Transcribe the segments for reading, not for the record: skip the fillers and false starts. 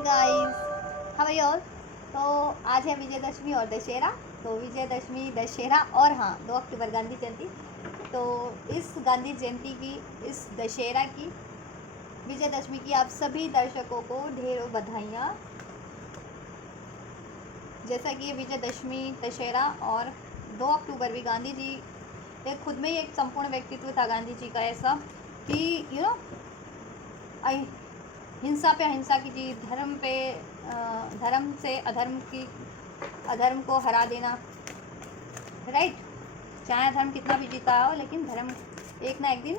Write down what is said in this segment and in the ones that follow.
Guys, how are you all. तो आज है विजयदशमी और दशहरा। तो विजयदशमी, दशहरा और हाँ 2 अक्टूबर गांधी जयंती। तो इस गांधी जयंती की, इस दशहरा की, विजयदशमी की आप सभी दर्शकों को ढेरों बधाइयाँ। जैसा कि ये विजयदशमी, दशहरा और 2 अक्टूबर भी गांधी जी एक खुद में ही एक संपूर्ण व्यक्तित्व था गांधी जी का, ऐसा कि हिंसा पे अहिंसा की जीत, धर्म से अधर्म को हरा देना, राइट। चाहे धर्म कितना भी जीता हो, लेकिन धर्म एक ना एक दिन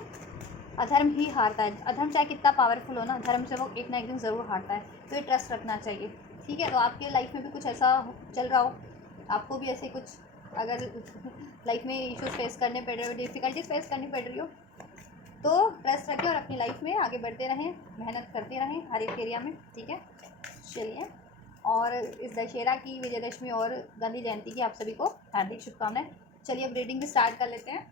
अधर्म ही हारता है। अधर्म चाहे कितना पावरफुल हो ना, धर्म से वो एक ना एक दिन ज़रूर हारता है। तो ये ट्रस्ट रखना चाहिए, ठीक है। तो आपके लाइफ में भी कुछ ऐसा चल रहा हो, आपको भी ऐसे कुछ अगर लाइफ में इश्यूज फेस करने पड़ रहे हो, डिफ़िकल्टीज फेस करनी पड़ रही हो, तो ट्रस्ट रखें और अपनी लाइफ में आगे बढ़ते रहें, मेहनत करते रहें हर एक एरिया में, ठीक है। चलिए, और इस दशहरा की, विजयदशमी और गांधी जयंती की आप सभी को हार्दिक शुभकामनाएं। चलिए अब रीडिंग भी स्टार्ट कर लेते हैं।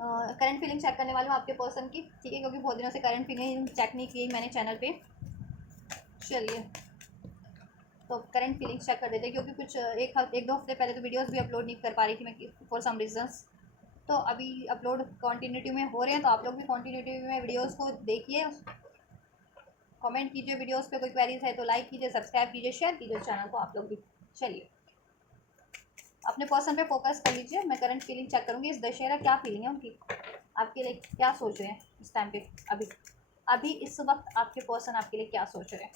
करंट फीलिंग चेक करने वाले हूँ आपके पर्सन की, ठीक है, क्योंकि बहुत दिनों से करंट फीलिंग चेक नहीं की मैंने चैनल पे। चलिए, तो करंट फीलिंग चेक कर देते हैं, क्योंकि कुछ एक दो हफ्ते पहले तो वीडियोस भी अपलोड नहीं कर पा रही थी मैं फॉर सम रीजंस। तो अभी अपलोड कंटिन्यूटी में हो रहे हैं, तो आप लोग भी कंटिन्यूटी में वीडियोस को देखिए, कमेंट कीजिए, वीडियोस पे कोई क्वेरीज है तो लाइक कीजिए, सब्सक्राइब कीजिए, शेयर कीजिए चैनल को आप लोग भी। चलिए, अपने पर्सन पे फोकस कर लीजिए। मैं करंट फीलिंग चेक करूँगी, इस दशहरा क्या फीलिंग है उनकी, आपके लिए क्या सोच रहे हैं इस टाइम पे, अभी इस वक्त आपके पर्सन आपके लिए क्या सोच रहे हैं।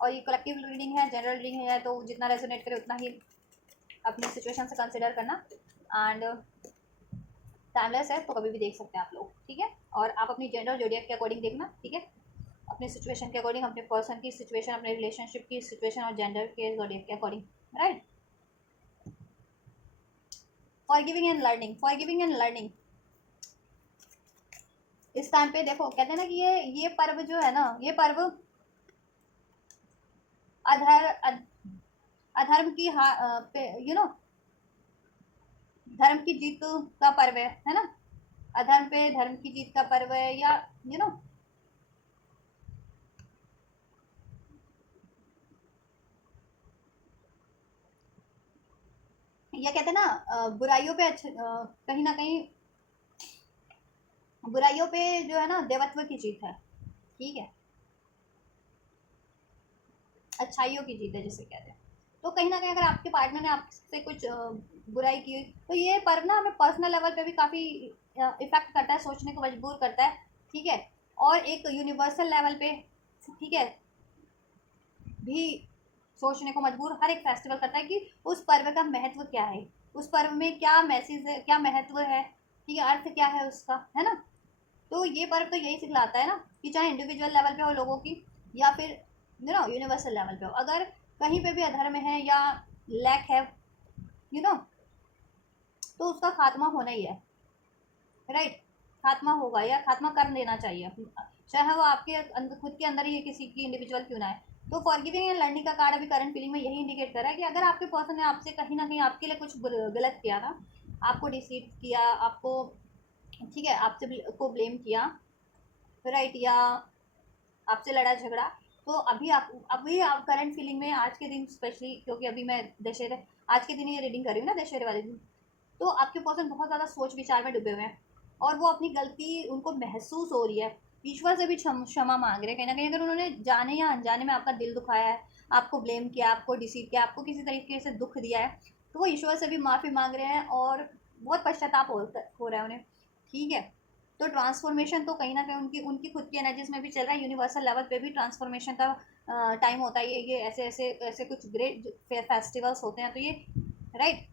और ये कलेक्टिव रीडिंग है, जनरल रीडिंग है, तो जितना रेजोनेट करे उतना ही अपनी सिचुएशन से कंसिडर करना। एंड टाइमलेस है तो कभी भी देख सकते हैं आप लोग, ठीक है। और आप अपनी जेंडर जोडियक के अकॉर्डिंग देखना, ठीक है, अपनी सिचुएशन के अकॉर्डिंग, अपने पर्सन की सिचुएशन, अपने रिलेशनशिप की सिचुएशन और जेंडर के जोडियक के according, right. Forgiving and learning इस टाइम पे देखो, कहते हैं ना कि ये पर्व जो है ना, ये पर्व अधर्म की धर्म की जीत का पर्व है ना। अधर्म पे धर्म की जीत का पर्व है, या यू नो या कहते हैं ना बुराइयों पे कहीं ना कहीं बुराइयों पे जो है ना देवत्व की जीत है, ठीक है, अच्छाइयों की जीत है जिसे कहते हैं। तो कहीं ना कहीं अगर आपके पार्टनर ने आपसे कुछ बुराई की, तो ये पर्व ना हमें पर्सनल लेवल पे भी काफ़ी इफेक्ट करता है, सोचने को मजबूर करता है, ठीक है। और एक यूनिवर्सल लेवल पे, ठीक है, भी सोचने को मजबूर हर एक फेस्टिवल करता है कि उस पर्व का महत्व क्या है, उस पर्व में क्या मैसेज है, क्या महत्व है, ठीक है, अर्थ क्या है उसका, है ना। तो ये पर्व तो यही सिखलाता है ना कि चाहे इंडिविजुअल लेवल पे हो लोगों की, या फिर यूनिवर्सल लेवल पे हो, अगर कहीं पे भी अधर्म है या लैक है, यू नो तो उसका खात्मा होना ही है, राइट। खात्मा होगा या खात्मा कर देना चाहिए, चाहे वो आपके खुद के अंदर ही किसी की इंडिविजुअल क्यों ना है। तो फॉरगिविंग एंड लर्निंग का कार्ड अभी करंट फीलिंग में यही इंडिकेट कर रहा है कि अगर आपके पर्सन ने आपसे कहीं ना कहीं आपके लिए कुछ गलत किया था, आपको डिसीट किया, आपको, ठीक है, आपसे को ब्लेम किया, राइट, या आपसे लड़ा झगड़ा, तो अभी आप करंट फीलिंग में आज के दिन स्पेशली, क्योंकि अभी मैं दशहरे आज के दिन ये रीडिंग कर रही हूँ ना, दशहरे वाले दिन, तो आपके पर्सन बहुत ज़्यादा सोच विचार में डूबे हुए हैं, और वो अपनी गलती उनको महसूस हो रही है, ईश्वर से भी क्षमा मांग रहे हैं कहीं ना कहीं। अगर उन्होंने जाने या अनजाने में आपका दिल दुखाया है, आपको ब्लेम किया, आपको डिसीव किया, आपको किसी तरीके से दुख दिया है, तो वो ईश्वर से भी माफ़ी मांग रहे हैं, और बहुत पश्चाताप हो रहा है उन्हें, ठीक है। तो ट्रांसफॉर्मेशन तो कहीं ना कहीं उनकी उनकी खुद की एनर्जीज में भी चल रहा है, यूनिवर्सल लेवल पे भी ट्रांसफॉर्मेशन का टाइम होता है। ये ऐसे ऐसे ऐसे कुछ ग्रेट फेस्टिवल्स होते हैं, तो ये, राइट।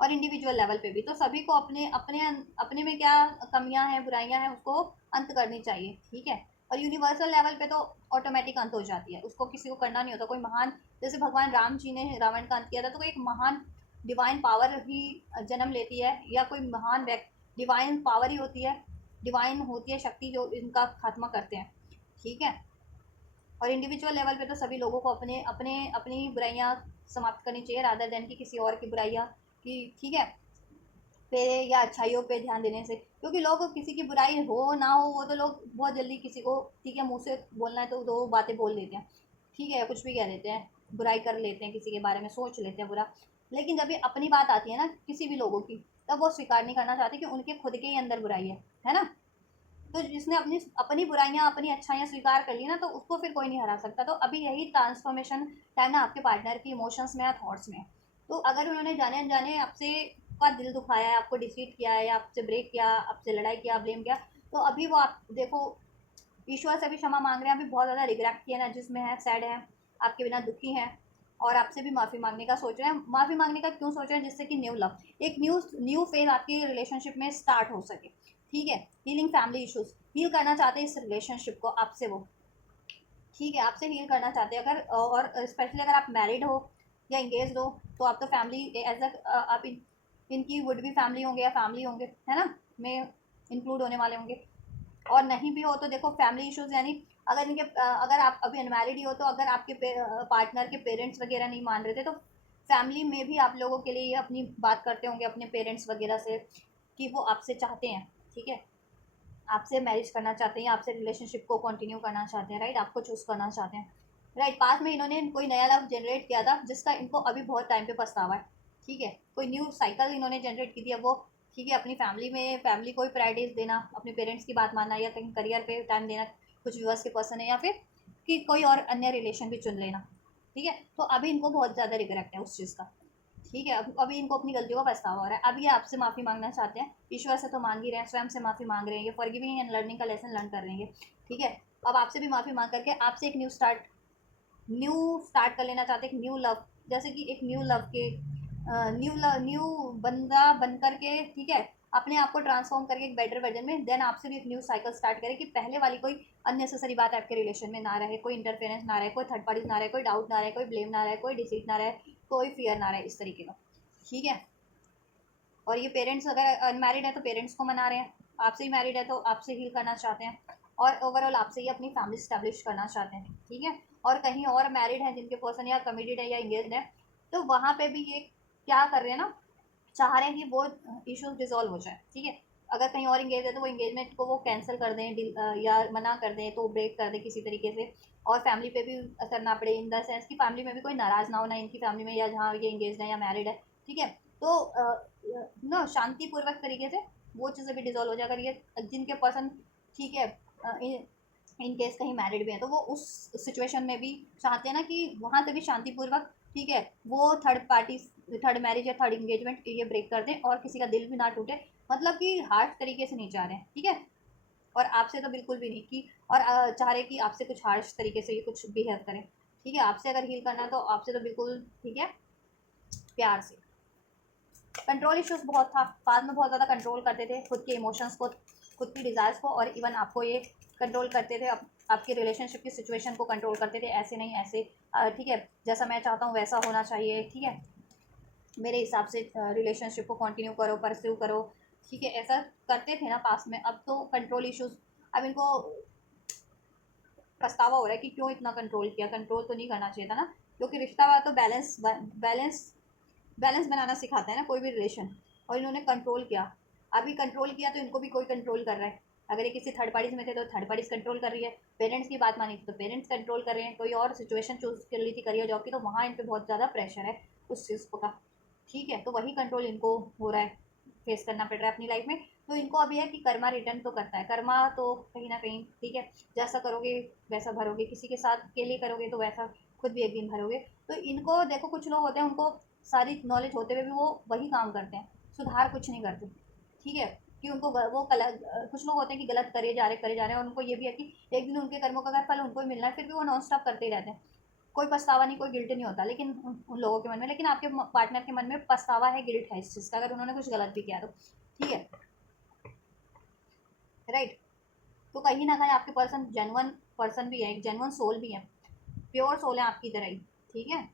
और इंडिविजुअल लेवल पे भी, तो सभी को अपने अपने अपने में क्या कमियां हैं, बुराइयां हैं, उसको अंत करनी चाहिए, ठीक है। और यूनिवर्सल लेवल पे तो ऑटोमेटिक अंत हो जाती है, उसको किसी को करना नहीं होता। कोई महान, जैसे भगवान राम जी ने रावण का अंत किया था, तो कोई एक महान डिवाइन पावर ही जन्म लेती है, या कोई महान डिवाइन पावर ही होती है, डिवाइन होती है शक्ति जो इनका खात्मा करते हैं, ठीक है। और इंडिविजुअल लेवल पे तो सभी लोगों को अपने अपने अपनी बुराइयां समाप्त करनी चाहिए, रादर देन कि किसी और की बुराइयां की, ठीक है। पे या अच्छाइयों पे ध्यान देने से, क्योंकि लोग किसी की बुराई हो ना हो वो तो लोग बहुत जल्दी किसी को, ठीक है, मुंह से बोलना है तो दो बातें बोल देते हैं, ठीक है, कुछ भी कह देते हैं, बुराई कर लेते हैं, किसी के बारे में सोच लेते हैं बुरा। लेकिन जब ये अपनी बात आती है ना किसी भी लोगों की, तब वो स्वीकार नहीं करना चाहते कि उनके खुद के ही अंदर बुराई है ना। तो जिसने अपनी अपनी बुराइयां अपनी अच्छाइयां स्वीकार कर ली ना, तो उसको फिर कोई नहीं हरा सकता। तो अभी यही ट्रांसफॉर्मेशन टाइम ना आपके पार्टनर की इमोशंस में या थॉट्स में। तो अगर उन्होंने जाने अनजाने आपसे का दिल दुखाया है, आपको डिसीट किया है, या आपसे ब्रेक किया, आपसे लड़ाई किया, ब्लेम किया, तो अभी वो आप देखो ईश्वर से भी क्षमा मांग रहे हैं, अभी बहुत ज़्यादा रिग्रेट किया ना जिसमें है, सैड है, आपके बिना दुखी हैं, और आपसे भी माफ़ी मांगने का सोच रहे हैं। माफ़ी मांगने का क्यों सोच रहे हैं? जिससे कि न्यू लव, एक न्यू न्यू फेज आपकी रिलेशनशिप में स्टार्ट हो सके, ठीक है। हीलिंग फैमिली इश्यूज, हील करना चाहते हैं इस रिलेशनशिप को आपसे वो, ठीक है, आपसे हील करना चाहते हैं। अगर और स्पेशली अगर आप मैरिड हो या इंगेज हो, तो आप तो फैमिली एज अ आप इनकी वुड भी फैमिली होंगे या फैमिली होंगे, है ना, में इंक्लूड होने वाले होंगे। और नहीं भी हो तो देखो फैमिली इश्यूज यानी अगर इनके अगर आप अभी अनमैरिड ही हो, तो अगर आपके पार्टनर के पेरेंट्स वगैरह नहीं मान रहे थे, तो फैमिली में भी आप लोगों के लिए ये अपनी बात करते होंगे अपने पेरेंट्स वगैरह से कि वो आपसे चाहते हैं, ठीक है, आपसे मैरिज करना चाहते हैं, आपसे रिलेशनशिप को कंटिन्यू करना चाहते हैं, राइट, आपको चूज़ करना चाहते हैं, राइट। पास में इन्होंने कोई नया लव जनरेट किया था जिसका इनको अभी बहुत टाइम पे पछतावा है, ठीक है, कोई न्यू साइकिल इन्होंने जनरेट की थी अब वो, ठीक है, अपनी फैमिली में फैमिली को ही प्रायोरिटीज देना, अपने पेरेंट्स की बात मानना, या कहीं करियर पे टाइम देना, कुछ व्यूअर्स के पर्सन है, या फिर कि कोई और अन्य रिलेशन भी चुन लेना, ठीक है। तो अभी इनको बहुत ज़्यादा रिग्रेट है उस चीज़ का, ठीक है। अभी इनको अपनी गलतियों का पछतावा हो रहा है। अब ये आपसे माफ़ी मांगना चाहते हैं, ईश्वर से तो मांग ही रहे हैं, स्वयं से माफ़ी मांग रहे हैं, ये फॉरगिविंग एंड लर्निंग का लेसन लर्न कर रहे हैं, ठीक है। अब आपसे भी माफ़ी मांग करके आपसे एक न्यू स्टार्ट कर लेना चाहते हैं, एक न्यू लव, जैसे कि एक न्यू लव के न्यू बंदा बन करके, ठीक है, अपने आप को ट्रांसफॉर्म करके एक बेटर वर्जन में, देन आपसे भी एक न्यू साइकिल स्टार्ट करें कि पहले वाली कोई अननेसेसरी बात आपके रिलेशन में ना रहे, कोई इंटरफेरेंस ना रहे, कोई थर्ड पार्टीज ना रहे, कोई डाउट ना रहे, कोई ब्लेम ना रहे, कोई डिसीट ना रहे, कोई फियर ना रहे, इस तरीके का, ठीक है। और ये पेरेंट्स अगर अनमैरिड है तो पेरेंट्स को मना रहे हैं, आपसे ही मैरिड है तो आपसे हील करना चाहते हैं, और ओवरऑल आपसे ही अपनी फैमिली स्टैब्लिश करना चाहते हैं, ठीक है। और कहीं और मैरिड है जिनके पर्सन या कमिटेड है या इंगेज है, तो वहाँ पे भी ये क्या कर रहे हैं ना, चाह रहे हैं कि वो इश्यूज डिजोल्व हो जाए, ठीक है। अगर कहीं और इंगेज है तो वो इंगेजमेंट को वो कैंसिल कर दें, या मना कर दें, तो ब्रेक कर दें किसी तरीके से, और फैमिली पे भी असर ना पड़े, इन द सेंस कि फैमिली में भी कोई नाराज़ ना हो, ना इनकी फैमिली में, या जहाँ ये इंगेज है या मैरिड है, ठीक है। तो ना शांतिपूर्वक तरीके से वो चीज़ें भी डिजोल्व हो जाए। अगर ये जिनके पर्सन, ठीक है, इन केस कहीं मैरिड भी है, तो वो उस सिचुएशन में भी चाहते हैं ना कि वहाँ से भी शांतिपूर्वक, ठीक है, वो थर्ड पार्टी, थर्ड मैरिज या थर्ड इंगेजमेंट ये ब्रेक कर दें, और किसी का दिल भी ना टूटे, मतलब कि हार्श तरीके से नहीं चाह रहे हैं, ठीक है। और आपसे तो बिल्कुल भी नहीं कि, और चाह रहे कि आपसे कुछ हार्श तरीके से ये कुछ बिहेव करें, ठीक है। आपसे अगर हील करना तो आपसे तो बिल्कुल, ठीक है, प्यार से। कंट्रोल इश्यूज बहुत था, बाद में बहुत ज़्यादा कंट्रोल करते थे खुद के इमोशंस को, खुद की डिज़ायर्स को, और इवन आपको ये कंट्रोल करते थे, आपके रिलेशनशिप की सिचुएशन को कंट्रोल करते थे, ऐसे नहीं ऐसे, ठीक है, जैसा मैं चाहता हूँ वैसा होना चाहिए, ठीक है, मेरे हिसाब से रिलेशनशिप को कंटिन्यू करो, परस्यू करो, ठीक है, ऐसा करते थे ना पास में। अब तो कंट्रोल इश्यूज, अब इनको पछतावा हो रहा है कि क्यों इतना कंट्रोल किया, कंट्रोल तो नहीं करना चाहिए था ना, क्योंकि रिश्ता वाला तो बैलेंस बैलेंस बनाना सिखाता है ना कोई भी रिलेशन, और इन्होंने कंट्रोल किया। अभी कंट्रोल किया तो इनको भी कोई कंट्रोल कर रहा है। अगर ये किसी थर्ड पार्टीज में थे तो थर्ड पार्टीज कंट्रोल कर रही है, पेरेंट्स की बात मानी थी तो पेरेंट्स कंट्रोल कर रहे हैं, कोई और सिचुएशन चूज कर ली थी करियर जॉब की, तो वहाँ इन पर बहुत ज़्यादा प्रेशर है उस चीज़ का, ठीक है। तो वही कंट्रोल इनको हो रहा है, फेस करना पड़ रहा है अपनी लाइफ में। तो इनको अभी है कि कर्मा रिटर्न तो करता है, कर्मा तो कहीं ना कहीं, ठीक है, जैसा करोगे वैसा भरोगे, किसी के साथ के लिए करोगे तो वैसा खुद भी एक दिन भरोगे। तो इनको देखो, कुछ लोग होते हैं उनको सारी नॉलेज होते हुए भी वो वही काम करते हैं, सुधार कुछ नहीं करते, ठीक है, कि उनको वो कुछ लोग होते हैं कि गलत करे जा रहे हैं, और उनको ये भी है कि एक दिन उनके कर्मों का अगर फल उनको ही मिलना है, फिर भी वो नॉन स्टॉप करते ही रहते हैं, कोई पछतावा नहीं, कोई गिल्ट नहीं होता, लेकिन उन लोगों के मन में, लेकिन आपके पार्टनर के मन में पछतावा है, गिल्ट है इस चीज़ का, अगर उन्होंने कुछ गलत भी किया तो, ठीक है, राइट। तो कहीं ना कहीं आपके पर्सन भी है, एक जेन्युइन सोल भी है, प्योर सोल है आपकी तरह ही, ठीक है।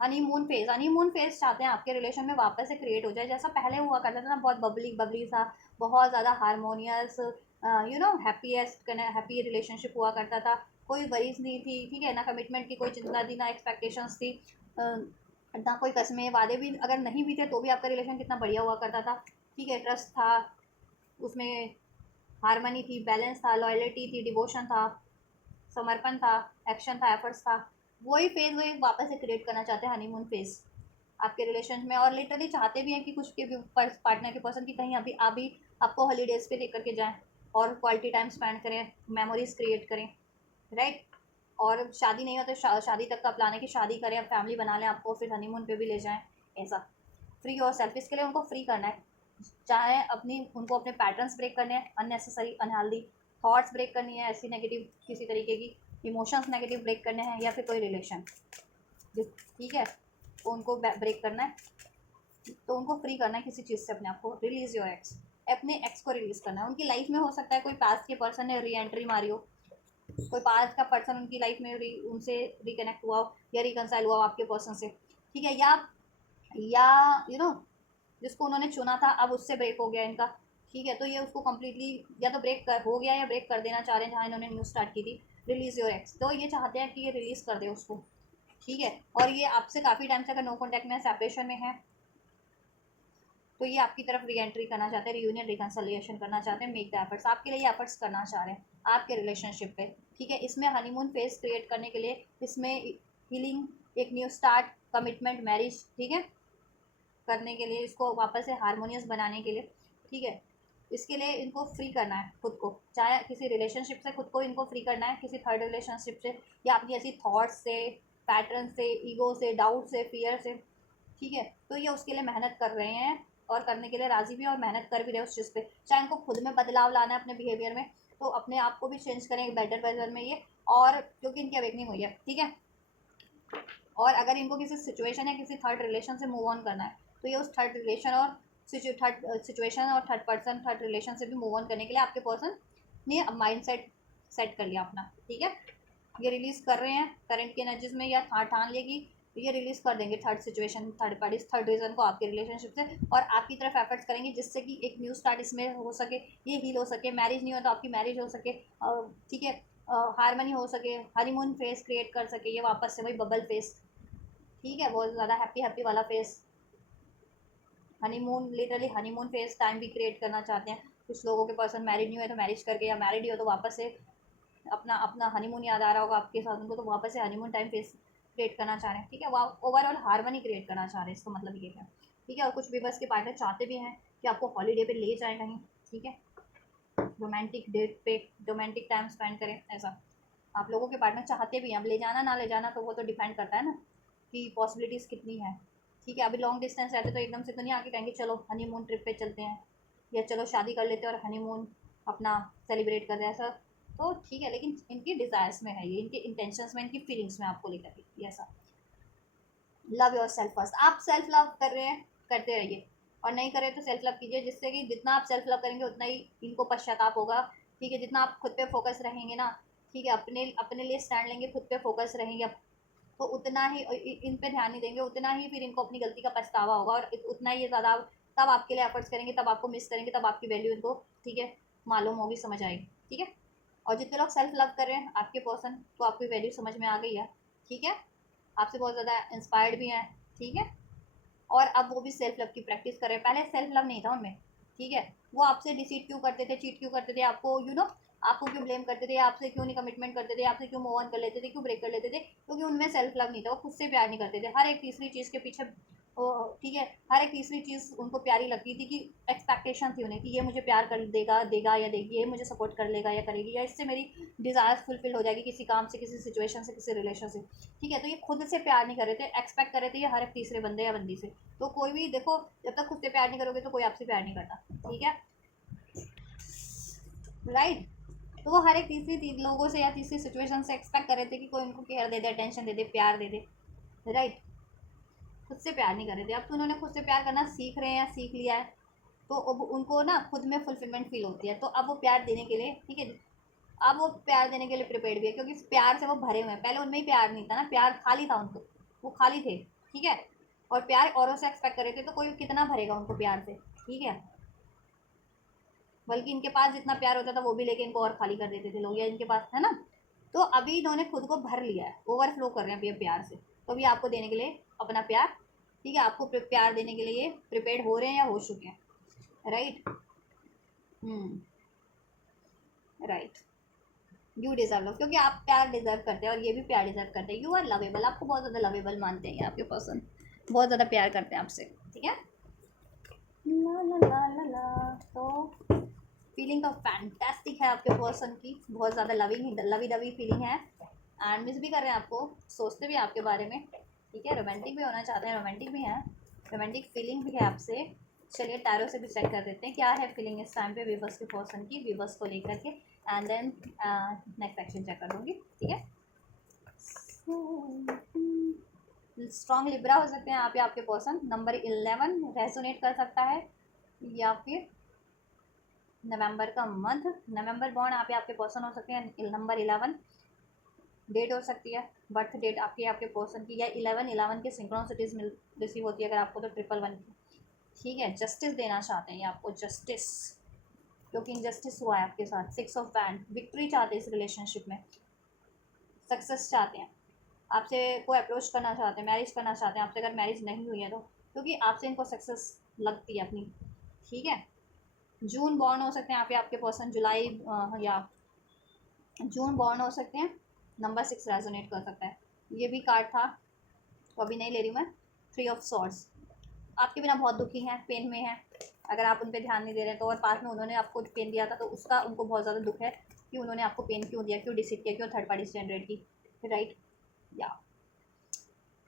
हनीमून फेज चाहते हैं आपके रिलेशन में वापस से क्रिएट हो जाए, जैसा पहले हुआ करता था ना, बहुत बबली बबली सा, बहुत ज़्यादा हारमोनियस, हैप्पी रिलेशनशिप हुआ करता था, कोई वरीज नहीं थी, ठीक है, ना कमिटमेंट की कोई चिंता थी, ना एक्सपेक्टेशंस थी, ना कोई कस्में वादे भी अगर नहीं भी थे तो भी आपका रिलेशन कितना बढ़िया हुआ करता था, ठीक है, ट्रस्ट था उसमें, हारमनी थी, बैलेंस था, लॉयल्टी थी, डिवोशन था, समर्पण था, एक्शन था, एफर्ट्स था। वही फेज वो एक वापस से क्रिएट करना चाहते हैं, हनीमून फेज आपके रिलेशन में। और लिटरली चाहते भी हैं कि कुछ के भी पार्टनर के पर्सन की कहीं अभी अभी आपको हॉलीडेज पे लेकर के जाएं और क्वालिटी टाइम स्पेंड करें, मेमोरीज क्रिएट करें, राइट। और शादी नहीं हो तो शादी तक का प्लान है कि शादी करें, अब फैमिली बना लें, आपको फिर हनीमून पे भी ले जाएं, ऐसा। फ्री और सेल्फ, इसके लिए उनको फ्री करना है। चाहे अपनी उनको अपने पैटर्न्स ब्रेक करने हैं, अननेसेसरी अनहेल्दी थॉट्स ब्रेक करनी है, ऐसी नेगेटिव किसी तरीके की इमोशंस नेगेटिव ब्रेक करने हैं, या फिर कोई रिलेशन, ठीक है, तो उनको ब्रेक करना है। तो उनको फ्री करना है किसी चीज़ से, अपने आप को। रिलीज योर एक्स, अपने एक्स को रिलीज करना है। उनकी लाइफ में हो सकता है कोई पास्ट के पर्सन ने री एंट्री मारी हो, कोई पास्ट का पर्सन उनकी लाइफ में उनसे रिकनेक्ट हुआ हो या रिकनसाइल हुआ हो आपके पर्सन से, ठीक है। या यू नो जिसको उन्होंने चुना था अब उससे ब्रेक हो गया इनका, ठीक है। तो ये उसको कम्प्लीटली या तो ब्रेक कर हो गया या ब्रेक कर देना चाह रहे हैं, जहाँ इन्होंने न्यूज़ स्टार्ट की थी। रिलीज योर एक्स, तो ये चाहते हैं कि ये रिलीज़ कर दे उसको, ठीक है। और ये आपसे काफ़ी टाइम से अगर नो कॉन्टैक्ट में है, सेपरेशन में है, तो ये आपकी तरफ री एंट्री करना चाहते हैं, रियूनियन रिकन्सिलिएशन करना चाहते हैं, मेक द एफर्ट्स, आपके लिए एफर्ट्स करना चाह रहे हैं आपके रिलेशनशिप पे, ठीक है। इसमें हनीमून फेज क्रिएट करने के लिए, इसमें हीलिंग, एक न्यू स्टार्ट, कमिटमेंट, मैरिज, ठीक है, करने के लिए, इसको वापस से हारमोनियस बनाने के लिए, ठीक है। इसके लिए इनको फ्री करना है खुद को, चाहे किसी रिलेशनशिप से खुद को इनको फ्री करना है, किसी थर्ड रिलेशनशिप से, या अपनी ऐसी थॉट्स से, पैटर्न से, ईगो से, डाउट से, फियर से, ठीक है। तो ये उसके लिए मेहनत कर रहे हैं और करने के लिए राजी भी है और मेहनत कर भी रहे हैं उस चीज़ पे। चाहे इनको खुद में बदलाव लाना है अपने बिहेवियर में, तो अपने आप को भी चेंज करें एक बेटर वर्जन में ये, और क्योंकि इनकी अवेकनिंग हुई है, ठीक है। और अगर इनको किसी सिचुएशन या किसी थर्ड रिलेशन से मूव ऑन करना है, तो ये उस थर्ड रिलेशन और थर्ड सिचुएशन और थर्ड पर्सन, थर्ड रिलेशन से भी मूव ऑन करने के लिए आपके पर्सन ने माइंड सेट कर लिया अपना, ठीक है। ये रिलीज कर रहे हैं करंट की एनर्जीज में, या ठान लिया कि ये रिलीज कर देंगे third situation, third party, third reason को आपके रिलेशनशिप से, और आपकी तरफ एफर्ट्स करेंगे जिससे कि एक न्यू स्टार्ट इसमें हो सके, ये हील हो सके, मैरिज नहीं हो तो आपकी मैरिज हो सके, ठीक है, हारमनी हो सके, हनीमून फेस क्रिएट कर सके, ये वापस से वही बबल फेस, ठीक है, बहुत ज़्यादा हैप्पी हैप्पी वाला face, honeymoon, literally honeymoon face time भी क्रिएट करना चाहते हैं। कुछ लोगों के पर्सन मैरिड नहीं हुए तो मैरिज करके, या मैरिड ही हो तो वापस से अपना अपना हनीमून याद आ रहा होगा आपके साथ उनको, तो वापस से हनीमून टाइम फेस क्रिएट करना चाह रहे हैं, ठीक है। वो ओवरऑल हारमनी क्रिएट करना चाह रहे हैं, इसका मतलब ये है, ठीक है। और कुछ भी बस के पार्टनर चाहते भी हैं कि आपको हॉलीडे पे ले जाएं कहीं, ठीक है, रोमांटिक डेट पे, रोमांटिक टाइम स्पेंड करें, ऐसा आप लोगों के पार्टनर चाहते भी हैं। अब ले जाना ना ले जाना तो वो तो डिपेंड करता है ना कि पॉसिबिलिटीज़ कितनी है, ठीक है। अभी लॉन्ग डिस्टेंस रहते तो एकदम से तो नहीं आके कहेंगे चलो हनीमून ट्रिप पे चलते हैं, या चलो शादी कर लेते हैं और हनीमून अपना सेलिब्रेट कर रहे हैं, ऐसा तो ठीक है। लेकिन इनकी डिज़ायर्स में है ये, इनके इंटेंशंस में, इनकी फीलिंग्स में आपको लेकर के, ऐसा। लव योर सेल्फ फर्स्ट, आप सेल्फ लव कर रहे हैं, करते रहिए, और नहीं करें तो सेल्फ लव कीजिए, जिससे कि जितना आप सेल्फ लव करेंगे उतना ही इनको पश्चाताप होगा, ठीक है। जितना आप खुद पे फोकस रहेंगे ना, ठीक है, अपने अपने लिए स्टैंड लेंगे, खुद पे फोकस रहेंगे, तो उतना ही इन पे ध्यान नहीं देंगे, उतना ही फिर इनको अपनी गलती का पछतावा होगा, और उतना ही ये ज़्यादा तब आपके लिए एफर्ट्स करेंगे, तब आपको मिस करेंगे, तब आपकी वैल्यू इनको, ठीक है, मालूम होगी, समझ आएगी, ठीक है। और जितने लोग सेल्फ लव कर रहे हैं आपके पर्सन, तो आपकी वैल्यू समझ में आ गई है, ठीक है, आपसे बहुत ज़्यादा इंस्पायर्ड भी हैं, ठीक है। और अब वो भी सेल्फ लव की प्रैक्टिस कर रहे हैं, पहले सेल्फ लव नहीं था उनमें, ठीक है। वो आपसे डिसीट क्यों करते थे, चीट क्यों करते थे, आपको आपको क्यों ब्लेम करते थे, आपसे क्यों नहीं कमिटमेंट करते थे, आपसे क्यों मूव ऑन कर लेते थे, क्यों ब्रेक कर लेते थे, क्योंकि उनमें सेल्फ लव नहीं था, वो खुद से प्यार नहीं करते थे। हर एक तीसरी चीज़ के पीछे ठीक है, हर एक तीसरी चीज़ उनको प्यारी लगती थी, कि एक्सपेक्टेशन थी उन्हें कि ये मुझे प्यार कर देगा देगा या देगी, ये मुझे सपोर्ट कर लेगा या करेगी, या इससे मेरी डिज़ायर्स फुलफिल हो जाएगी, किसी काम से, किसी सिचुएशन से, किसी रिलेशन से, ठीक है। तो ये खुद से प्यार नहीं कर रहे थे, एक्सपेक्ट कर रहे थे ये हर एक तीसरे बंदे या बंदी से। तो कोई भी देखो, जब तक खुद से प्यार नहीं करोगे तो कोई आपसे प्यार नहीं करता, ठीक है, राइट। तो वो हर एक तीसरी लोगों से या तीसरी सिचुएशन से एक्सपेक्ट कर रहे थे कि कोई उनको केयर दे दे, अटेंशन दे दे, प्यार दे दे, राइट। खुद से प्यार नहीं कर रहे थे। अब तो उन्होंने खुद से प्यार करना सीख रहे हैं या सीख लिया है, तो अब उनको ना खुद में फुलफिलमेंट फील होती है, तो अब वो प्यार देने के लिए, ठीक है, अब वो प्यार देने के लिए प्रिपेयर्ड भी है, क्योंकि प्यार से वो भरे हुए हैं। पहले उनमें ही प्यार नहीं था ना, प्यार खाली था उनको, वो खाली थे, ठीक है। और प्यार औरों से एक्सपेक्ट कर रहे थे, तो कोई कितना भरेगा उनको प्यार से, ठीक है। बल्कि इनके पास जितना प्यार होता था वो भी लेके इनको और खाली कर देते थे लोग, या इनके पास है ना। तो अभी इन्होंने खुद को भर लिया है, ओवरफ्लो कर रहे हैं अभी ये प्यार से, तो अभी आपको देने के लिए अपना प्यार, ठीक है, आपको प्यार देने के लिए प्रिपेयर्ड हो रहे हैं या हो चुके हैं, right. Right. You deserve love, क्योंकि आप प्यार डिजर्व करते हैं और ये भी प्यार डिजर्व करते हैं। यू आर लवेबल, आपको बहुत ज़्यादा लवेबल मानते हैं ये आपके पर्सन, बहुत ज़्यादा प्यार करते हैं आपसे, ठीक है। ला ला ला ला ला। तो फीलिंग तो फैंटास्टिक है आपके पर्सन की, बहुत ज़्यादा लविंग लवी डवी फीलिंग है, एंड मिस भी कर रहे हैं आपको, सोचते भी हैं आपके बारे में, ठीक है। रोमांटिक भी होना चाहते हैं, रोमांटिक भी हैं, रोमांटिक फीलिंग भी है आपसे। चलिए टैरो से भी चेक कर देते हैं क्या है फीलिंग इस टाइम पे वीवर्स के पर्सन की, वीवर्स को लेकर के, and then next action check कर दूँगी, ठीक है। स्ट्रॉन्ग लिब्रा हो सकते हैं आप या आपके पर्सन। नंबर 11 रेजोनेट कर सकता है, या फिर नवंबर का मंथ, नवंबर बॉर्न आप या आपके पर्सन हो सकते हैं। नंबर 11 डेट हो सकती है, बर्थ डेट आपकी आपके पर्सन की, या 11 के सिंक्रोनिसिटीज मिल रिसीव होती है अगर आपको, तो 111 की, ठीक है। जस्टिस देना चाहते हैं ये आपको, जस्टिस, क्योंकि इनजस्टिस हुआ है आपके साथ। 6 ऑफ वैंड, विक्ट्री चाहते हैं इस रिलेशनशिप में, सक्सेस चाहते हैं, आपसे कोई अप्रोच करना चाहते हैं, मैरिज करना चाहते हैं आपसे, अगर मैरिज नहीं हुई है तो, क्योंकि आपसे इनको सक्सेस लगती है अपनी, ठीक है। जून बॉर्न हो सकते हैं आप या आपके पर्सन, जुलाई या जून बॉर्न हो सकते हैं। नंबर 6 रेजोनेट कर सकता है। ये भी कार्ड था, तो अभी नहीं ले रही मैं। 3 ऑफ सॉर्ड्स, आपके बिना बहुत दुखी हैं, पेन में हैं, अगर आप उन पर ध्यान नहीं दे रहे हैं तो, और पास में उन्होंने आपको पेन दिया था तो उसका उनको बहुत ज़्यादा दुख है कि उन्होंने आपको पेन क्यों दिया, क्यों डिसीव किया, क्यों थर्ड पार्टी से जनरेट की, राइट। या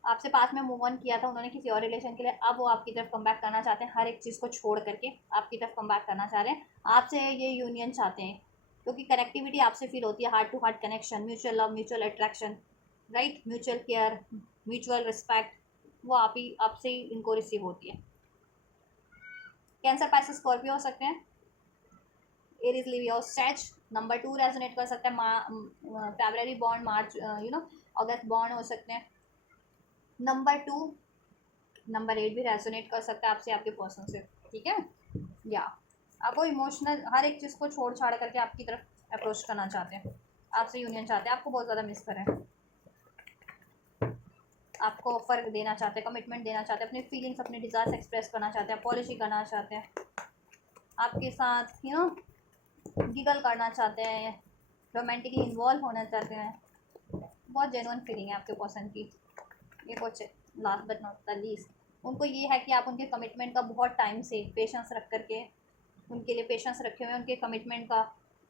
आपसे पास में मूव ऑन किया था उन्होंने किसी और रिलेशन के लिए, अब वो आपकी तरफ कम बैक करना चाहते हैं, हर एक चीज़ को छोड़ करके आपकी तरफ कम बैक करना चाह रहे हैं, आपसे ये यूनियन चाहते हैं, क्योंकि कनेक्टिविटी आपसे फील होती है, heart to heart connection, mutual love, mutual attraction, right, mutual care, mutual respect, वो आप ही आपसे ही इनको रिसीव होती है। कैंसर, पाइसेस, स्कॉर्पियो हो सकते हैं। एरीज, लियो, सेज। नंबर 2 रेजोनेट कर सकते हैं, फेब्रवरी बॉन्ड, मार्च अगस्त बॉन्ड हो सकते हैं। नंबर 2, नंबर 8 भी रेजोनेट कर सकता है आपसे, आपके पर्सन से, ठीक है। या आपको इमोशनल हर एक चीज़ को छोड़ छाड़ करके आपकी तरफ अप्रोच करना चाहते हैं, आपसे यूनियन चाहते हैं, आपको बहुत ज़्यादा मिस कर रहे हैं, आपको ऑफर देना चाहते हैं, कमिटमेंट देना चाहते हैं, अपनी फीलिंग्स, अपने डिज़ायर्स एक्सप्रेस करना चाहते हैं, पॉलिसी करना चाहते हैं, आपके साथ गिगल करना चाहते हैं, रोमांटिकली इन्वॉल्व होना चाहते हैं, बहुत जेन्युइन फीलिंग है आपके पर्सन की। ये कुछ last but not the least, उनको ये है कि आप उनके कमिटमेंट का बहुत टाइम से पेशेंस रख करके, उनके लिए पेशेंस रखे हुए हैं उनके कमिटमेंट का,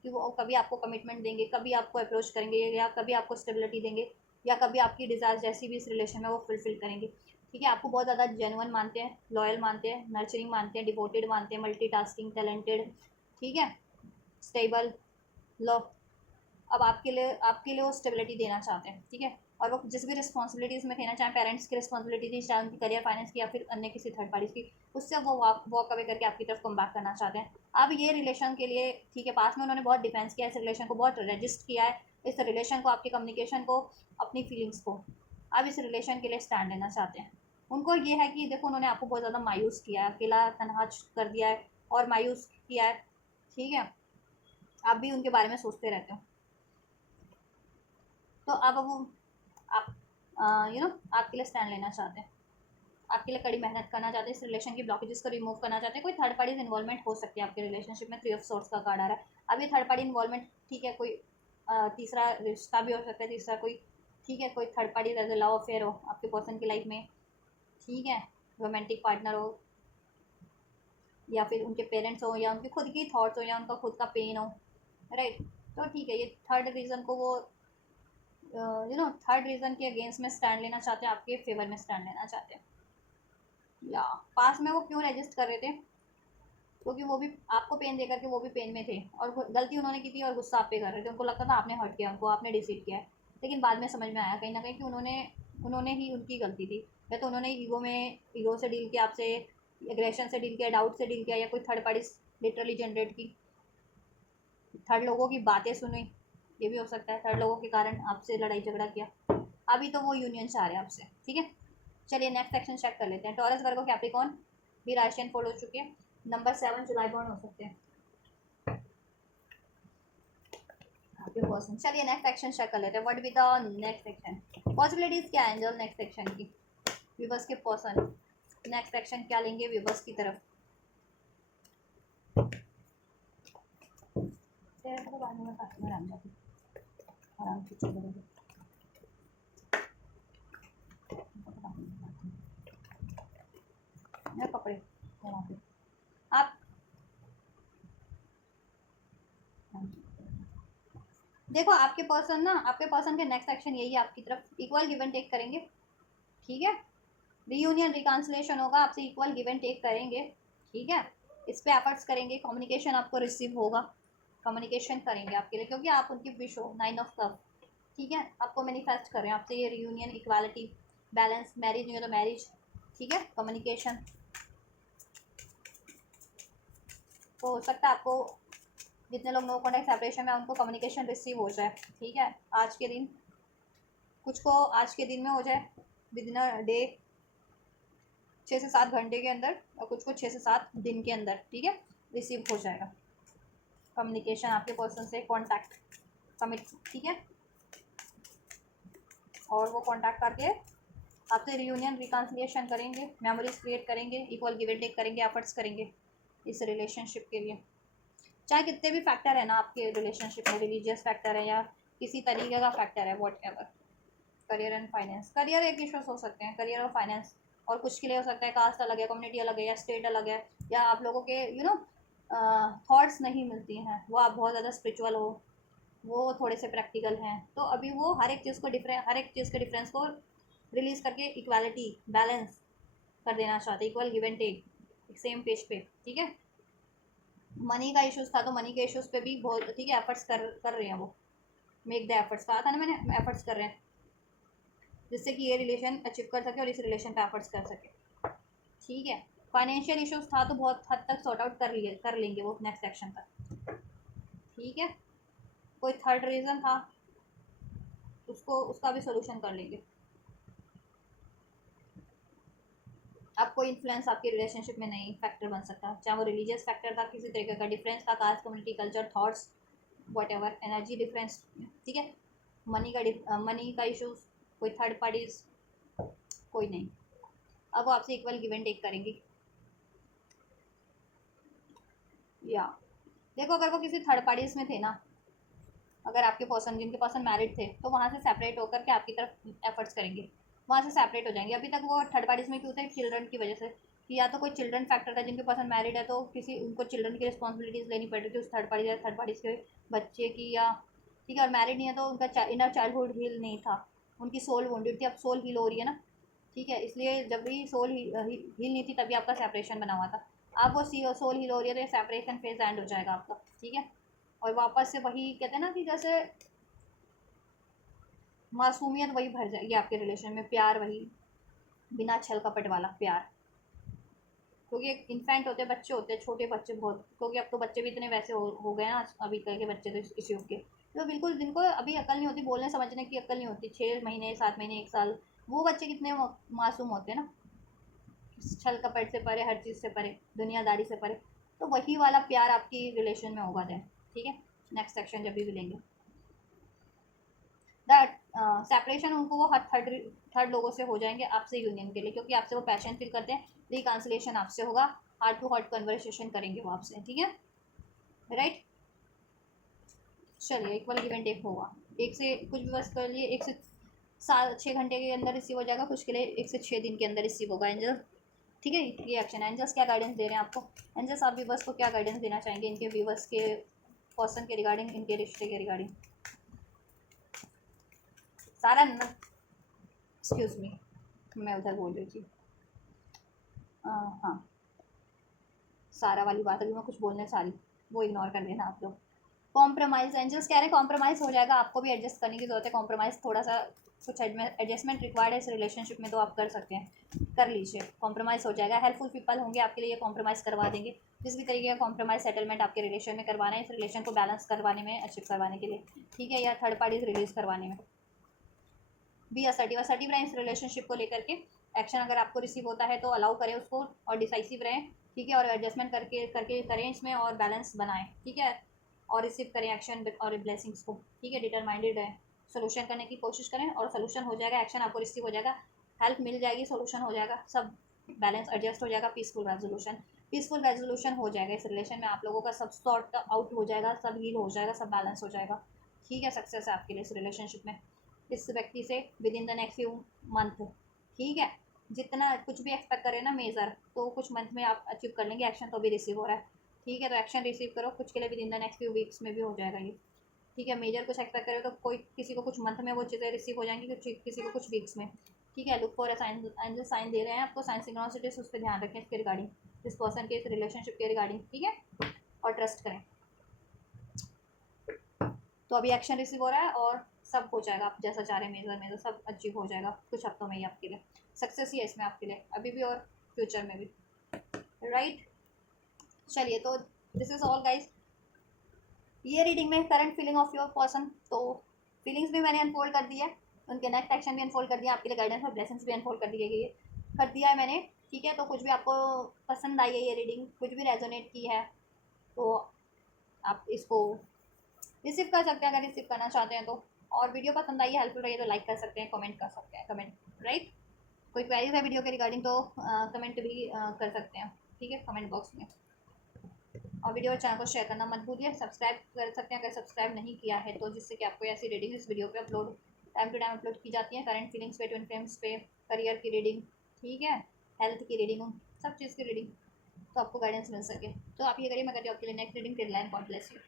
कि वो कभी आपको कमिटमेंट देंगे, कभी आपको अप्रोच करेंगे, या कभी आपको स्टेबिलिटी देंगे, या कभी आपकी डिज़ायर जैसी भी इस रिलेशन में वो फुलफिल करेंगे, ठीक है। आपको बहुत ज़्यादा जेन्युइन मानते हैं, लॉयल मानते हैं, नर्चरिंग मानते हैं, डिवोटेड मानते हैं, मल्टीटास्किंग, टैलेंटेड, ठीक है, स्टेबल, लो। अब आपके लिए वो स्टेबिलिटी देना चाहते हैं, ठीक है। और वो जिस भी रिस्पॉन्सिबिलिटीज़ में थे ना, चाहे पेरेंट्स की रिस्पॉन्सिबिलिटी थी, चाहे उनकी करियर फाइनेंस की, या फिर अन्य किसी थर्ड पार्टीज की, उससे वो वॉक अवे करके आपकी तरफ कम बैक करना चाहते हैं। अब ये रिलेशन के लिए, ठीक है, पास में उन्होंने बहुत डिफेंस किया इस रिलेशन को, बहुत रजिस्ट किया है इस रिलेशन को, आपकी कम्युनिकेशन को, अपनी फीलिंग्स को। अब इस रिलेशन के लिए स्टैंड लेना चाहते हैं। उनको ये है कि देखो, उन्होंने आपको बहुत ज़्यादा मायूस किया है, अकेला तनहा कर दिया है और मायूस किया है, ठीक है। आप भी उनके बारे में सोचते रहते हो, तो अब वो आप आपके लिए स्टैंड लेना चाहते हैं, आपके लिए कड़ी मेहनत करना चाहते हैं, इस रिलेशन की ब्लॉकेजेस को रिमूव करना चाहते हैं। कोई थर्ड पार्टी इन्वॉल्वमेंट हो सकती है आपके रिलेशनशिप में। 3 ऑफ सोर्ट्स का कार्ड आ रहा है। अब ये थर्ड पार्टी इन्वॉल्वमेंट, ठीक है, कोई तीसरा रिश्ता भी हो सकता है, तीसरा कोई, ठीक है, कोई थर्ड पार्टी जैसे लव अफेयर हो आपके पर्सन की लाइफ में, ठीक है, रोमांटिक पार्टनर हो, या फिर उनके पेरेंट्स हो, या उनके खुद की थॉट्स हो, या उनका खुद का पेन हो, राइट। तो ठीक है, ये थर्ड रीज़न को वो थर्ड रीज़न के अगेंस्ट में स्टैंड लेना चाहते हैं, आपके फेवर में स्टैंड लेना चाहते हैं। या पास में वो क्यों रजिस्ट कर रहे थे, क्योंकि वो भी आपको पेन देकर के वो भी पेन में थे, और गलती उन्होंने की थी और गुस्सा आप पे कर रहे थे, उनको लगता था आपने हर्ट किया उनको, आपने डिसीव किया है, लेकिन बाद में समझ में आया कहीं ना कहीं कि उन्होंने ही उनकी गलती थी, या तो उन्होंने ईगो से डील किया आपसे, एग्रेशन से डील किया, डाउट से डील किया, या कोई थर्ड पार्टी लिटरली जनरेट की, थर्ड लोगों की बातें सुनी, ये भी हो सकता है, थर्ड लोगों के कारण आपसे लड़ाई झगड़ा किया। अभी तो वो यूनियन चाह रहे हैं आपसे, ठीक है। चलिए नेक्स्ट सेक्शन चेक कर लेते हैं। टॉरस, वर्गो, कैप्रिकॉर्न भी राशियन फोल्ड हो चुके हैं। नंबर 7 जुलाई बॉर्न हो सकते हैं आपके पर्सन। चलिए नेक्स्ट सेक्शन चेक कर लेते हैं। What be the next section, possibilities क्या है एंजल नेक्स्ट सेक्शन की, विवर्स के पर्सन नेक्स्ट सेक्शन क्या लेंगे विवर्स की तरफ। तेरे को बाद में मैं साथ में आराम जाती आराम से चल रही मैं कपड़े वहाँ पे आप देखो आपके पर्सन के नेक्स्ट एक्शन यही है, आपकी तरफ इक्वल गिव एंड टेक करेंगे, ठीक है। रीयूनियन रिकॉन्सिलेशन होगा, आपसे इक्वल गिव एंड टेक करेंगे, ठीक है। इस पे एफर्ट्स करेंगे, कम्युनिकेशन आपको रिसीव होगा, कम्युनिकेशन करेंगे आपके लिए, क्योंकि आप उनकी विश हो, 9 ऑफ कप, ठीक है। आपको मैनिफेस्ट कर रहे हैं आपसे ये रीयूनियन, इक्वालिटी, बैलेंस, मैरिज नहीं हो तो मैरिज, ठीक है। कम्युनिकेशन तो हो सकता है आपको जितने लोग नो कॉन्टैक्ट सेपरेशन में उनको कम्युनिकेशन रिसीव हो जाए, ठीक है। आज के दिन कुछ को आज के दिन में हो जाए, विद इन अ डे 6 से 7 घंटे के अंदर, और कुछ को 6 से 7 दिन के अंदर, ठीक है, रिसीव हो जाएगा कम्युनिकेशन आपके पर्सन से, कॉन्टैक्ट कमिट, ठीक है। और वो कॉन्टैक्ट करके आपसे रियूनियन रिकॉन्सिलिएशन करेंगे, मेमोरीज क्रिएट करेंगे, इक्वल गिव एंड टेक करेंगे, एफर्ट्स करेंगे इस रिलेशनशिप के लिए। चाहे कितने भी फैक्टर है ना आपके रिलेशनशिप में, रिलीजियस फैक्टर है या किसी तरीके का फैक्टर है, what ever. Career and finance, career एक इश्यूज हो सकते हैं, करियर और फाइनेंस, और कुछ के लिए हो सकता है कास्ट अलग है, कम्युनिटी अलग है, या स्टेट अलग है, या आप लोगों के थॉट्स नहीं मिलती हैं, वो आप बहुत ज़्यादा स्पिरिचुअल हो, वो थोड़े से प्रैक्टिकल हैं, तो अभी वो हर एक चीज़ के डिफरेंस को रिलीज करके इक्वालिटी, बैलेंस कर देना चाहते, equal give and take, same page पे, ठीक है। मनी का इश्यूज था तो मनी के इश्यूज पे भी बहुत, ठीक है, एफर्ट्स कर रहे हैं वो, मेक द एफर्ट्स कहा था ना मैंने, एफर्ट्स कर रहे हैं जिससे कि ये रिलेशन अचीव कर सके और इस रिलेशन पे एफर्ट्स कर सके, ठीक है। फाइनेंशियल इश्यूज था तो बहुत हद तक सॉर्ट आउट कर लेंगे वो नेक्स्ट सेक्शन तक, ठीक है। कोई थर्ड रीज़न था उसका भी सोल्यूशन कर लेंगे। अब कोई इन्फ्लुएंस आपके रिलेशनशिप में नहीं फैक्टर बन सकता, चाहे वो रिलीजियस फैक्टर था, किसी तरीके का डिफरेंस था, caste, community, culture, thoughts, whatever, energy difference, ठीक है। मनी का इशूज, कोई थर्ड पार्टीज, कोई नहीं। अब वो आपसे इक्वल गिव एंड टेक करेंगी, या देखो अगर वो किसी थर्ड पार्टीज में थे ना, अगर आपके पर्सन जिनके पर्सन मैरिड थे तो वहाँ से सेपरेट होकर के आपकी तरफ एफर्ट्स करेंगे, वहाँ से सेपरेट हो जाएंगे। अभी तक वो थर्ड पार्टीज में क्यों थे, चिल्ड्रन की वजह से, कि या तो कोई चिल्ड्रन फैक्टर था, जिनके पर्सन मैरिड है तो किसी उनको चिल्ड्रन की रिस्पॉन्सिबिलिटीज़ लेनी पड़ रही थी उस थर्ड पार्टीज के बच्चे की, या ठीक है। और मैरिड नहीं है तो उनका इनर चाइल्डहुड हील नहीं था, उनकी सोल वोंडेड थी, अब सोल हील हो रही है ना, ठीक है। इसलिए जब भी सोल हील नहीं थी तभी आपका सेपरेशन बना हुआ था, अब वो सोल हील हो रही है तो ये सेपरेशन फेज एंड हो जाएगा आपका, ठीक है। और वापस से वही कहते हैं ना कि जैसे मासूमियत वही भर जाएगी आपके रिलेशन में, प्यार वही, बिना छल कपट वाला प्यार, क्योंकि एक इन्फेंट होते हैं, बच्चे होते हैं, छोटे बच्चे बहुत, क्योंकि अब तो बच्चे भी इतने वैसे हो गए ना अभी कल के बच्चे तो इस युग के, तो बिल्कुल जिनको अभी अकल नहीं होती, बोलने समझने की अकल नहीं होती, 6 महीने 7 महीने 1 साल, वो बच्चे कितने मासूम होते हैं ना, छल कपट से परे, हर चीज़ से परे, दुनियादारी से परे, तो वही वाला प्यार आपकी रिलेशन में होगा देन, ठीक है। नेक्स्ट सेक्शन जब भी मिलेंगे, दैट सेपरेशन उनको वो थर्ड लोगों से हो जाएंगे आपसे यूनियन के लिए, क्योंकि आपसे वो पैशन फील करते हैं, रिकॉन्सिलेशन आपसे होगा, हार्ट टू हार्ट कन्वर्सेशन करेंगे वो आपसे, ठीक है, राइट। चलिए इक्वल गिव एंड टेक होगा, एक से कुछ भी बस कर लिए, 1 से 6 घंटे के अंदर रिसीव हो जाएगा, कुछ के लिए 1 से 6 दिन के अंदर रिसीव होगा एंजल, ठीक है। ये एक्शन है, एंजल्स क्या गाइडेंस दे रहे हैं आपको, एंजल्स आप व्यूवर्स को क्या गाइडेंस देना चाहेंगे, इनके व्यूवर्स के पर्सन के रिगार्डिंग, इनके रिश्ते के रिगार्डिंग। सारा एक्सक्यूज मी, मैं उधर बोल रही थी, हाँ सारा वाली बात अभी मैं कुछ बोलने सारी, वो इग्नोर कर देना आप लोग। कॉम्प्रोमाइज़, एंजल्स कह रहे हैं कॉम्प्रोमाइज़ हो जाएगा, आपको भी एडजस्ट करने की ज़रूरत है, कॉम्प्रोमाइज़ थोड़ा सा कुछ एडजस्टमेंट रिक्वायर्ड है इस रिलेशनशिप में, तो आप कर सकते हैं, कर लीजिए, कॉम्प्रोमाइज़ हो जाएगा। हेल्पफुल पीपल होंगे आपके लिए, कॉम्प्रोमाइज़ करवा देंगे, जिस भी तरीके का कॉम्प्रोमाइज़ सेटलमेंट आपके रिलेशन में करवाना है, इस रिलेशन को बैलेंस करवाने में, अचीव करवाने के लिए, ठीक है, या थर्ड पार्टीज रिलीज़ करवाने में। बी असर्टिव रहें इस रिलेशनशिप को लेकर के, एक्शन अगर आपको रिसीव होता है तो अलाउ करें उसको, और डिसाइसिव रहें, ठीक है, और एडजस्टमेंट करके करके करें इसमें, और बैलेंस बनाएं, ठीक है, और रिसीव करें एक्शन और ब्लेसिंग्स को, ठीक है, डिटरमाइंडेड रहें, सोल्यूशन करने की कोशिश करें, और सोल्यूशन हो जाएगा, एक्शन आपको रिसीव हो जाएगा, हेल्प मिल जाएगी, सोल्यूशन हो जाएगा, सब बैलेंस एडजस्ट हो जाएगा, पीसफुल रेजोल्यूशन, पीसफुल रेजोल्यूशन हो जाएगा इस रिलेशन में, आप लोगों का सब सॉर्ट आउट हो जाएगा, सब हील हो जाएगा, सब बैलेंस हो जाएगा। ठीक है, सक्सेस है आपके लिए इस रिलेशनशिप में, इस व्यक्ति से with in the next few month. ठीक है, जितना कुछ भी एक्सपेक्ट करें ना मेजर, तो कुछ मंथ में आप अचीव कर लेंगे। एक्शन तो भी रिसीव हो रहा है। ठीक है, तो एक्शन रिसीव करो कुछ के लिए, with in the next few weeks में भी हो जाएगा ये। ठीक है, मेजर कुछ एक्सपेक्ट करें तो कोई किसी को कुछ मंथ में वो चीज़ें रिसीव हो जाएंगी, कुछ किसी को कुछ वीक्स में। ठीक है, look for a sign, angel sign दे रहे हैं आपको, साइन सिग्नोसिटीज, उस पर ध्यान रखें इसके रिगार्डिंग, इस पर्सन के इस रिलेशनशिप के रिगार्डिंग। ठीक है, और ट्रस्ट करें। तो अभी एक्शन रिसीव हो रहा है और सब हो जाएगा, आप जैसा चाह रहे हैं मेजर मेजर सब अचीव हो जाएगा कुछ हफ्तों में ही आपके लिए। सक्सेस ही है इसमें आपके लिए अभी भी और फ्यूचर में भी। राइट, चलिए, तो दिस इज ऑल गाइज, ये रीडिंग में current feeling of your person. तो फीलिंग्स भी मैंने अनफोल्ड कर दी है, उनके नेक्स्ट एक्शन भी अनफोल्ड कर दिया, आपके लिए गाइडेंस और ब्लेसिंग्स भी अनफोल्ड कर दिया है मैंने। ठीक है, तो कुछ भी आपको पसंद आई है ये रीडिंग, कुछ भी रेजोनेट की है, तो आप इसको रिसीव कर सकते हैं अगर रिसीव करना चाहते हैं तो। और वीडियो पसंद आई है, हेल्पफुल रही है तो लाइक कर सकते हैं, कमेंट कर सकते हैं, कमेंट। राइट, कोई क्वेरीज है वीडियो के रिगार्डिंग तो कमेंट भी कर सकते हैं। ठीक है, कमेंट बॉक्स में। और वीडियो और चैनल को शेयर करना मत भूलिए, सब्सक्राइब कर सकते हैं अगर सब्सक्राइब नहीं किया है तो, जिससे कि आपको ऐसी रीडिंग इस वीडियो पे upload time to time upload की जाती है। करंट फीलिंग्स पे, ट्विन फ्लेम्स पे, करियर की रीडिंग, ठीक है, हेल्थ की रीडिंग, सब चीज़ की रीडिंग, तो आपको गाइडेंस मिल सके। तो आप ये करिए, मैं करती हूँ आपके लिए next reading. Till then, God bless you.